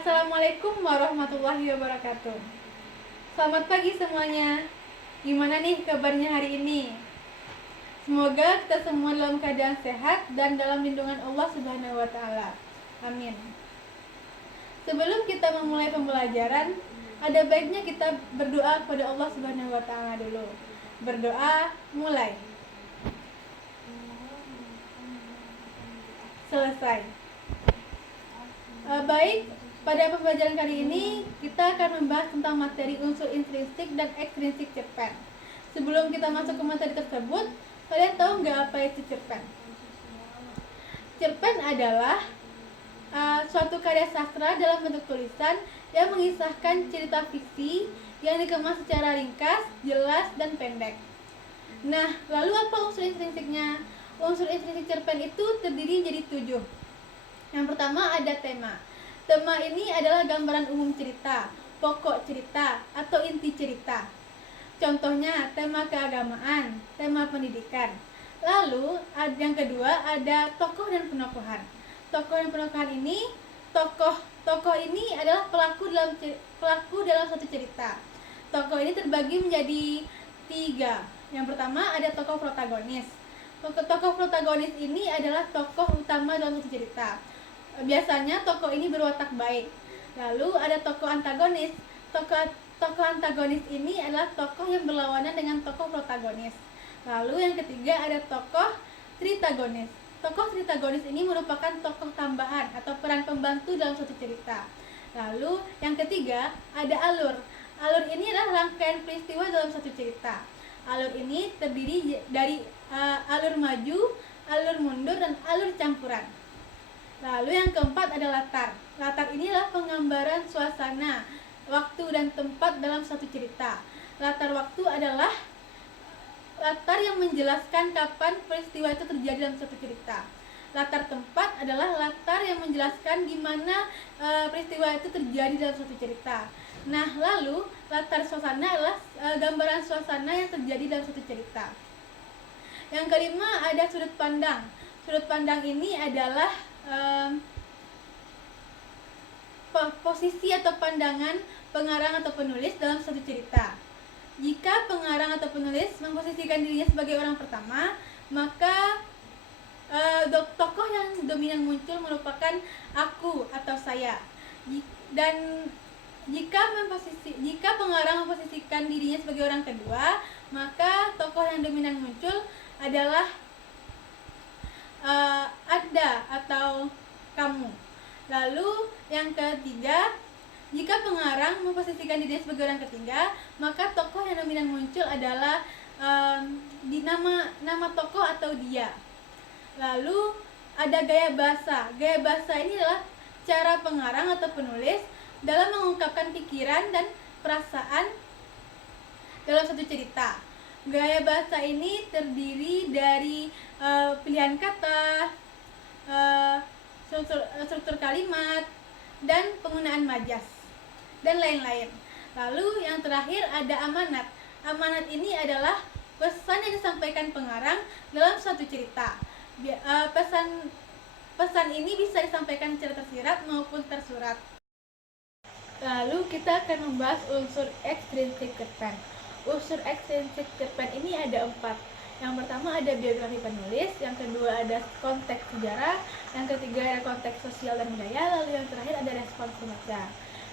Assalamualaikum warahmatullahi wabarakatuh. Selamat pagi semuanya. Gimana nih kabarnya hari ini? Semoga kita semua dalam keadaan sehat dan dalam lindungan Allah Subhanahu wa taala. Amin. Sebelum kita memulai pembelajaran, ada baiknya kita berdoa kepada Allah Subhanahu wa taala dulu. Berdoa, mulai. Selesai. Baik, pada pembelajaran kali ini kita akan membahas tentang materi unsur intrinsik dan ekstrinsik cerpen. Sebelum kita masuk ke materi tersebut, kalian tahu nggak apa itu cerpen? Cerpen adalah suatu karya sastra dalam bentuk tulisan yang mengisahkan cerita fiksi yang dikemas secara ringkas, jelas, dan pendek. Nah, lalu apa unsur intrinsiknya? Unsur intrinsik cerpen itu terdiri jadi 7. Yang pertama ada tema. Tema ini adalah gambaran umum cerita, pokok cerita, atau inti cerita. Contohnya tema keagamaan, tema pendidikan. Lalu yang kedua ada tokoh dan penokohan. Tokoh dan penokohan ini, tokoh ini adalah pelaku dalam satu cerita. Tokoh ini terbagi menjadi 3. Yang pertama ada tokoh protagonis. Tokoh protagonis ini adalah tokoh utama dalam satu cerita. Biasanya tokoh ini berwatak baik. Lalu ada tokoh antagonis. Tokoh antagonis ini adalah tokoh yang berlawanan dengan tokoh protagonis. Lalu yang ketiga ada tokoh tritagonis. Tokoh tritagonis ini merupakan tokoh tambahan atau peran pembantu dalam suatu cerita. Lalu yang ketiga ada alur. Alur ini adalah rangkaian peristiwa dalam satu cerita. Alur ini terdiri dari alur maju, alur mundur, dan alur campuran. Lalu yang keempat ada latar. Latar ini adalah penggambaran suasana, waktu, dan tempat dalam satu cerita. Latar waktu adalah latar yang menjelaskan kapan peristiwa itu terjadi dalam satu cerita. Latar tempat adalah latar yang menjelaskan gimana peristiwa itu terjadi dalam satu cerita. Nah, lalu latar suasana adalah gambaran suasana yang terjadi dalam satu cerita. Yang kelima ada sudut pandang. Sudut pandang ini adalah posisi atau pandangan pengarang atau penulis dalam satu cerita. Jika pengarang atau penulis memposisikan dirinya sebagai orang pertama, maka tokoh yang dominan muncul merupakan aku atau saya. Dan jika pengarang memposisikan dirinya sebagai orang kedua, maka tokoh yang dominan muncul adalah Anda atau kamu. Lalu yang ketiga, jika pengarang memposisikan dirinya sebagai orang ketiga, maka tokoh yang dominan muncul adalah di nama tokoh atau dia. Lalu ada gaya bahasa. Gaya bahasa ini adalah cara pengarang atau penulis dalam mengungkapkan pikiran dan perasaan dalam satu cerita. Gaya bahasa ini terdiri dari pilihan kata, struktur kalimat, dan penggunaan majas, dan lain-lain. Lalu yang terakhir ada amanat. Amanat ini adalah pesan yang disampaikan pengarang dalam suatu cerita. Pesan ini bisa disampaikan secara tersirat maupun tersurat. Lalu kita akan membahas unsur ekstrinsik cerpen. Unsur ekstrinsik cerpen ini ada 4. Yang pertama ada biografi penulis, yang kedua ada konteks sejarah, yang ketiga ada konteks sosial dan budaya, lalu yang terakhir ada respons pembaca.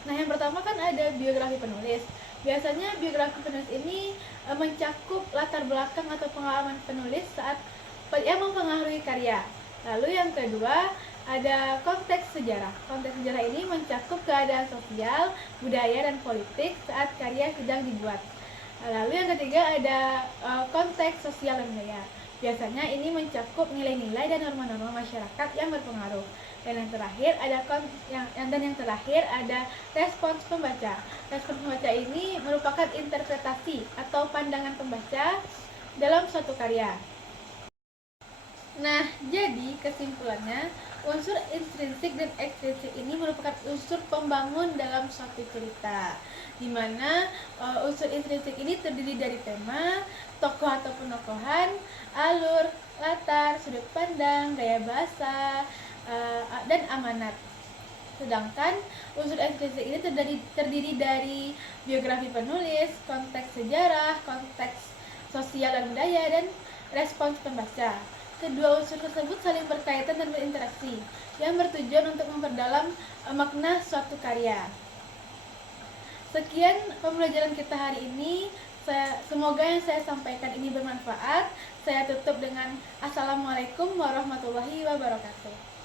Nah, yang pertama kan ada biografi penulis. Biasanya biografi penulis ini mencakup latar belakang atau pengalaman penulis saat yang mempengaruhi karya. Lalu yang kedua ada konteks sejarah. Konteks sejarah ini mencakup keadaan sosial, budaya, dan politik saat karya sedang dibuat. Lalu yang ketiga ada konteks sosial dan budaya. Biasanya ini mencakup nilai-nilai dan norma-norma masyarakat yang berpengaruh. Dan yang terakhir ada respons pembaca. Respons pembaca ini merupakan interpretasi atau pandangan pembaca dalam suatu karya. Nah, jadi kesimpulannya, unsur intrinsik dan ekstrinsik ini merupakan unsur pembangun dalam suatu cerita, di mana unsur intrinsik ini terdiri dari tema, tokoh atau penokohan, alur, latar, sudut pandang, gaya bahasa, dan amanat. Sedangkan unsur eksistensi ini terdiri dari biografi penulis, konteks sejarah, konteks sosial dan budaya, dan respons pembaca. Kedua unsur tersebut saling berkaitan dan berinteraksi, yang bertujuan untuk memperdalam makna suatu karya. Sekian pembelajaran kita hari ini. Semoga yang saya sampaikan ini bermanfaat. Saya tutup dengan Assalamualaikum warahmatullahi wabarakatuh.